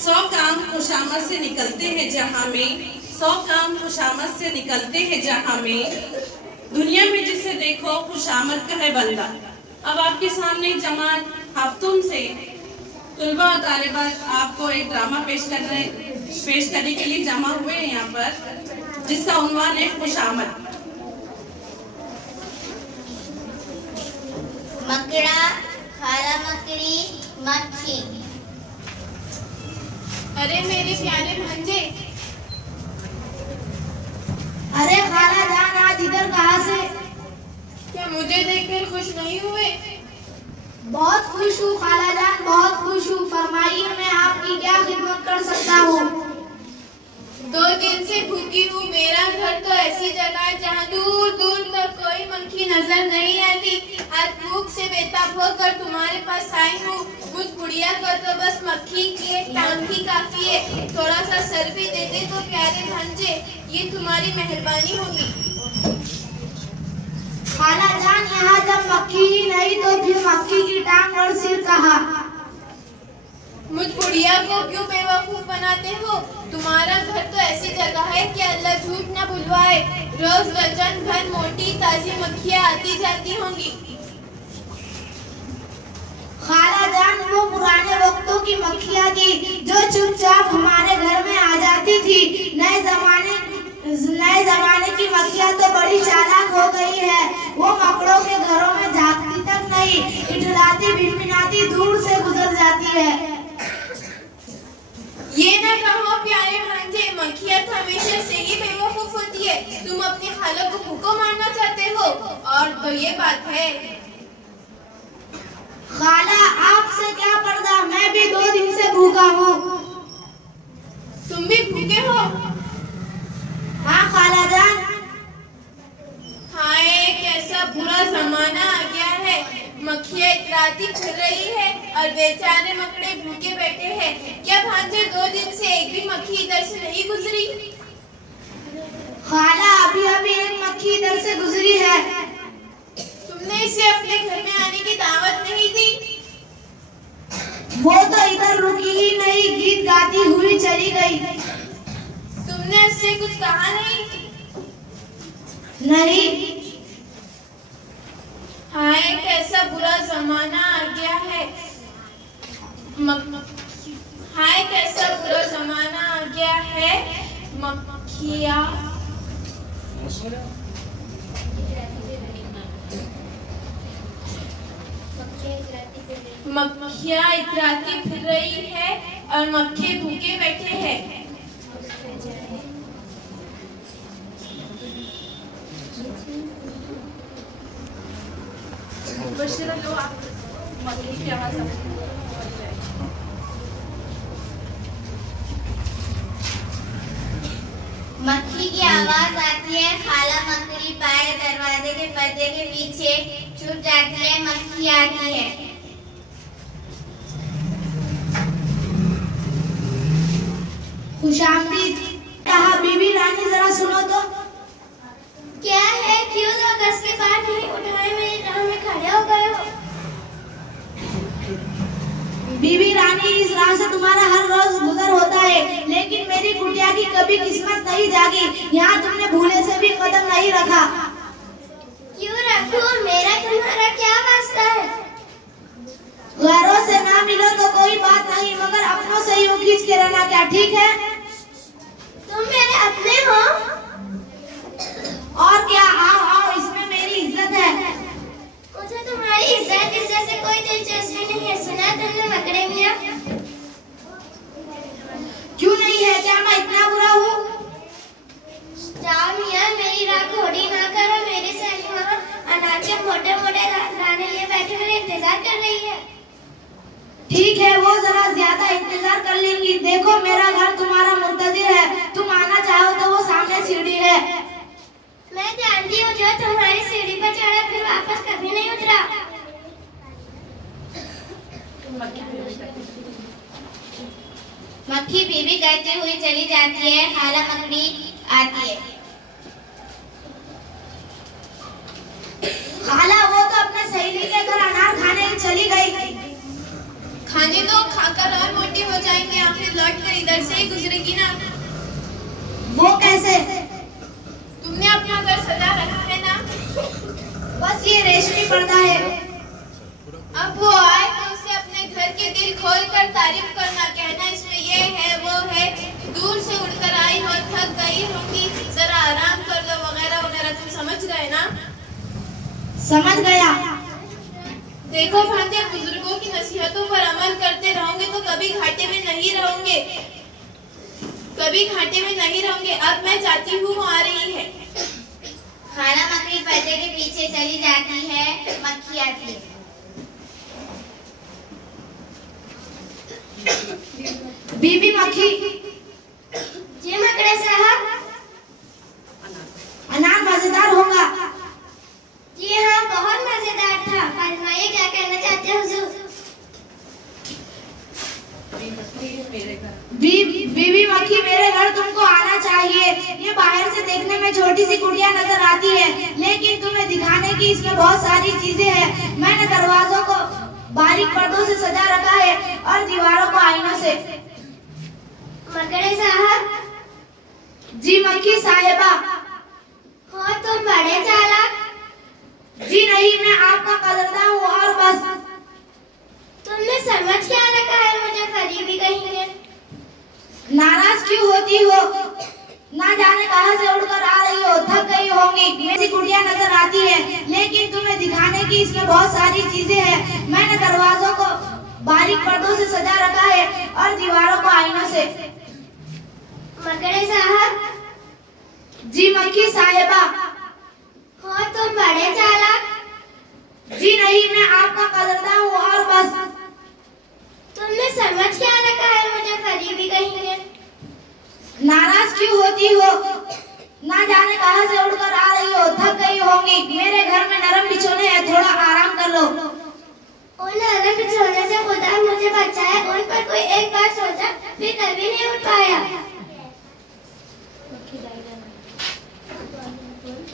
100 काम खुशामद से निकलते हैं जहां में, 100 काम खुशामद से निकलते हैं जहां में, दुनिया में जिसे देखो खुशामद का है बंदा। अब आपके सामने जमात हफ्तुम से तुलबा और तालिबात आपको एक ड्रामा पेश करने के लिए जमा हुए हैं यहाँ पर, जिसका उन्वान है खुशामद। मकड़ा, खाला मकड़ी, मक्खी। अरे मेरे प्यारे भांजे। अरे खाला जान, आज इधर कहाँ से? क्या मुझे देखकर खुश नहीं हुए? बहुत खुश हूँ खाला जान, बहुत खुश हूँ। फरमाइए, मैं आपकी क्या खिदमत कर सकता हूँ? 2 दिन से भूखी हूँ। मेरा घर तो ऐसी जगह है जहाँ दूर दूर तक कोई मक्खी नजर नहीं आती। आज भूख से बेताब होकर तुम्हारे पास आई हूँ। कुछ गुड़िया कर तो बस मक्खी की एक टांग ही काफी है। थोड़ा सा सर भी दे दे तो प्यारे भांजे, ये तुम्हारी मेहरबानी होगी। खाला जान, यहाँ जब मक्खी ही नहीं तो फिर मक्खी की टांग और सिर कहाँ? मुझ बुढ़िया को क्यों बेवकूफ बनाते हो? तुम्हारा घर तो ऐसी जगह है कि अल्लाह झूठ न बुलवाए, रोज वजन भर मोटी ताजी मक्खियाँ आती जाती होंगी। खाला जान, वो पुराने वक्तों की मक्खियाँ थी जो चुपचाप हमारे घर में आ जाती थी। नए जमाने की मक्खियाँ तो बड़ी चालाक हो गई है। वो मकड़ों के घरों में झांकती तक नहीं, इठलाती भिनभिनाती दूर से गुजर जाती है। ये न कहो प्यारे भांजे, मक्खियाँ तो हमेशा से ही बेवकूफ होती है। तुम अपने खाला को भूखों मारना चाहते हो, और तो ये बात है। खाला, आपसे क्या पर्दा, मैं भी 2 दिन से भूखा हूँ। तुम भी भूखे हो? हाँ खाला जान। हाय, कैसा बुरा जमाना आ गया है। मक्खियाँ इतराती फिर रही है और बेचारे मकड़े भूखे बैठे हैं। क्या भांजे 2 दिन से एक भी मक्खी इधर से नहीं गुजरी? खाला, अभी अभी एक मक्खी इधर से गुजरी है। तुमने इसे अपने घर में आने की दावत नहीं दी? वो तो इधर रुकी ही नहीं, गीत गाती हुई चली गई। तुमने उससे कुछ कहा नहीं? नहीं। हाय, कैसा बुरा जमाना आ गया है। हाय, कैसा बुरा जमाना आ गया है। मक्खियाँ इतराती फिर रही है और मक्खे भूखे बैठे हैं। मक्खी की आवाज आती है। खाला मकड़ी बाहर दरवाजे के पर्दे के पीछे छुप जाती है। मक्खी आती है। खुशामदीद। कहा बीबी रानी, जरा सुनो तो। क्या है? क्यों लोग गस के बाहर नहीं उठाए, मेरी राह में खड़े हो गए हो? बीबी रानी, इस राह से तुम्हारा हर रोज गुजर होता है, लेकिन मेरी कुटिया की कभी किस्मत नहीं जागी। यहाँ तुमने भूले से भी कदम नहीं रखा। क्यों रखूं? मेरा तुम्हारा क्या वास्ता है? घरों से ना मिलो तो कोई बात नहीं, मगर अपनों से यूं खींच के रहना क्या ठीक है? तुम मेरे अपने हो? और क्या, आओ आओ, इसमें मेरी इज्जत है। मुझे तुम्हारी इज्जत से कोई दिलचस्पी नहीं है। सुना तुमने मकड़े मियां? क्यों नहीं है? क्या मैं इतना बुरा हूँ? जाओ मियां, मेरी रात घोड़ी ना करो। मेरी सहेली वहाँ अनाज के मोटे मोटे दाने लिए बैठे मेरे इंतजार कर रही है। ठीक है, वो जरा ज्यादा इंतजार कर लेंगी। देखो, मेरा घर तुम्हारा मुंतजिर है। तुम आना चाहो तो वो सामने सीढ़ी है। मैं जानती हूँ, जो तुम्हारी सीढ़ी पर चढ़ा फिर वापस कभी नहीं उतरा। मक्खी बीबी कहती हुई चली जाती है। खाला मकड़ी आती है। खाला, वो तो अपने सहेली के घर अनार खाने चली गई। खाने दो, खाकर और मोटी हो जाएंगे, आखिर लौट कर इधर से ही गुजरेगी ना। वो कैसे? तुमने अपना घर सजा रखा है ना? बस ये रेशमी पर्दा है। अब वो आए तो उसे अपने घर के दिल खोल कर तारीफ करना, कहना इसमें ये है वो है, दूर से उड़कर आई हो, थक गई होंगी, जरा आराम कर लो, वगैरह वगैरह। तुम समझ गए ना? समझ गया। देखो भांजे, बुजुर्गों की नसीहतों पर अमल करते रहोगे तो कभी घाटे में नहीं रहोगे, कभी घाटे में नहीं रहोगे। अब मैं जाती हूँ, वो आ रही है। खाला मकड़ी पर्दे के पीछे चली जाती है, मक्खी आती है। बीबी मक्खी। जी मकड़े साहब। अनार मजेदार होगा। जी हाँ, बहुत मजेदार था। फरमाइए क्या कहना चाहते हैं हुजूर? बीबी मक्खी, मेरे घर तुमको आना चाहिए। ये बाहर से देखने में छोटी सी कुटिया नजर आती है, लेकिन तुम्हें दिखाने की इसमें बहुत सारी चीजें हैं। मैंने दरवाजों को बारीक पर्दों से सजा रखा है और दीवारों को आईनों से। मकड़े साहब। जी मक्खी साहिबा। हो तुम बड़े चालाक। जी नहीं, मैं आपका कदरदान हूँ और बस। तुमने समझ क्या रखा है मुझे करीबी कहेंगे? नाराज क्यों होती हो? ना जाने कहां से उड़कर आ रही हो, थक गई होंगी। मेरी कुटिया नजर आती है, लेकिन तुम्हें दिखाने की इसमें बहुत सारी चीजें हैं। मैंने दरवाजों को बारीक पर्दों से सजा रखा है और दीवारों को आईनों से। मकड़े साहब। जी मक्खी साहिबा। हो तुम बड़े चालाक। जी नहीं, मैं आपका कदरदान हूँ और बस। तुमने समझ क्या रखा है मुझे करीबी कहेंगे? नाराज क्यों होती हो? ना जाने कहां से उड़कर आ रही हो, थक गई होंगी। मेरे घर में नरम बिछोने हैं, थोड़ा आराम कर लो। उन नरम बिछोने से खुदा मुझे बचाए, उन पर कोई एक बार सोचा फिर कभी नहीं उठ पाया।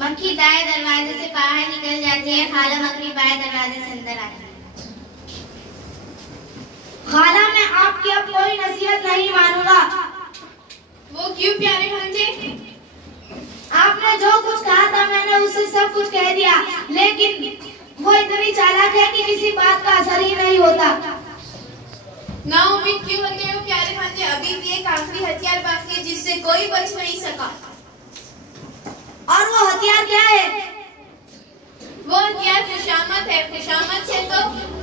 मक्खी दाएं दरवाजे से बाहर निकल जाती है, खाला मकड़ी बाएं दरवाजे से अंदर आती है। खाला, मैं आपकी अब कोई नसीहत नहीं मानूंगा। वो क्यों प्यारे भांजे? आपने जो कुछ कहा था मैंने उससे सब कुछ कह दिया, लेकिन वो इतनी चालाक है कि किसी बात का असर ही नहीं होता। ना उम्मीद क्यों होते हो प्यारे भांजे? अभी भी एक आखिरी हथियार बाकी है जिससे कोई बच नहीं सका। और वो हथियार क्या है? वो हथियार खुशामद है। खुशामद से तो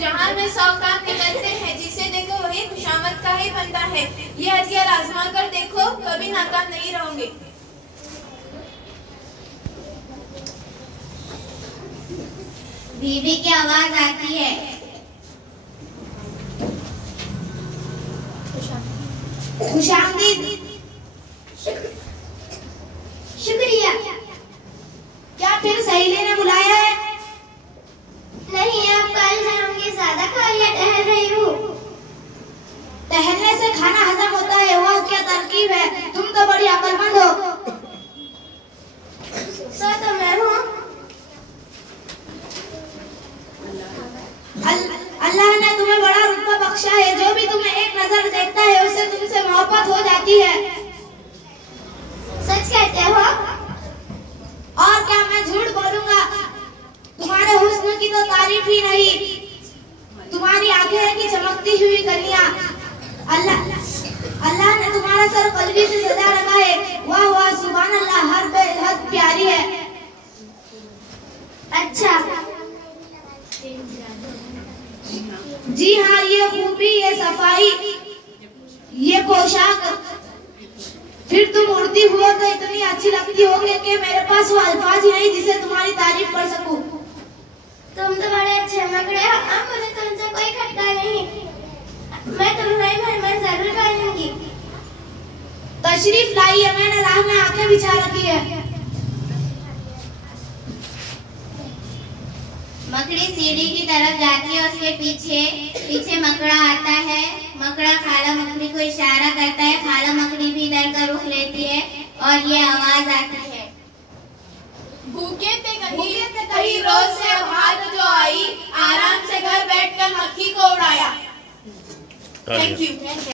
जहां में 100 काम निकलते हैं, जिसे देखो वही खुशामद का ही बनता है। ये हथियार आजमा कर देखो, कभी नाकाम नहीं रहोगे। बीबी की आवाज आती है। खुशामदीद। शुक्रिया। क्या फिर सहेली ने बुलाया है? नहीं, अब कल जाऊंगी, ज्यादा खा लिया, टहल रही हूँ। टहलने से खाना हजम होता है, वह क्या तरकीब है? तुम तो बड़ी अक्लमंद हो। सो तो मैं हूँ। अल्लाह ने तुम्हें बड़ा रुतबा बख्शा है। जो भी तुम्हें एक नजर देखता है उससे तुमसे मोहब्बत हो जाती है। सच कहते हो? और क्या मैं झूठ बोलूंगा? तुम्हारे हुस्न की तो तारीफ ही नहीं, तुम्हारी आंखें की चमकती हुई कलियां। अल्लाह ने तुम्हारा सर कलगी से सजा रखा है। वाह वाह, सुभान अल्लाह, हर बेहद प्यारी है। अच्छा। जी हाँ, ये खूबी, ये सफाई, ये पोशाक, फिर तुम उड़ती हुआ तो इतनी अच्छी लगती होगी कि मेरे पास वो अल्फाज ही नहीं जिसे तुम्हारी तारीफ कर सकूं। तुम तो बड़े अच्छे मकड़े हो। अब मुझे तुमसे कोई खटका नहीं, मैं तुम्हारी मेहमान जरूर बनूंगी। तशरीफ लाइए, मैंने राह में आके बिछा रखी है। मकड़ी सीढ़ी की तरफ जाती है, उसके पीछे मकड़ा आता है। मकड़ा खाला मकड़ी को इशारा करता है, खाला मकड़ी भी इधर का रुख लेती है और ये आवाज आती है। भूखे थे कहीं रोज से हाथ जो आई, आराम से घर बैठकर मक्खी को उड़ाया। Thank you.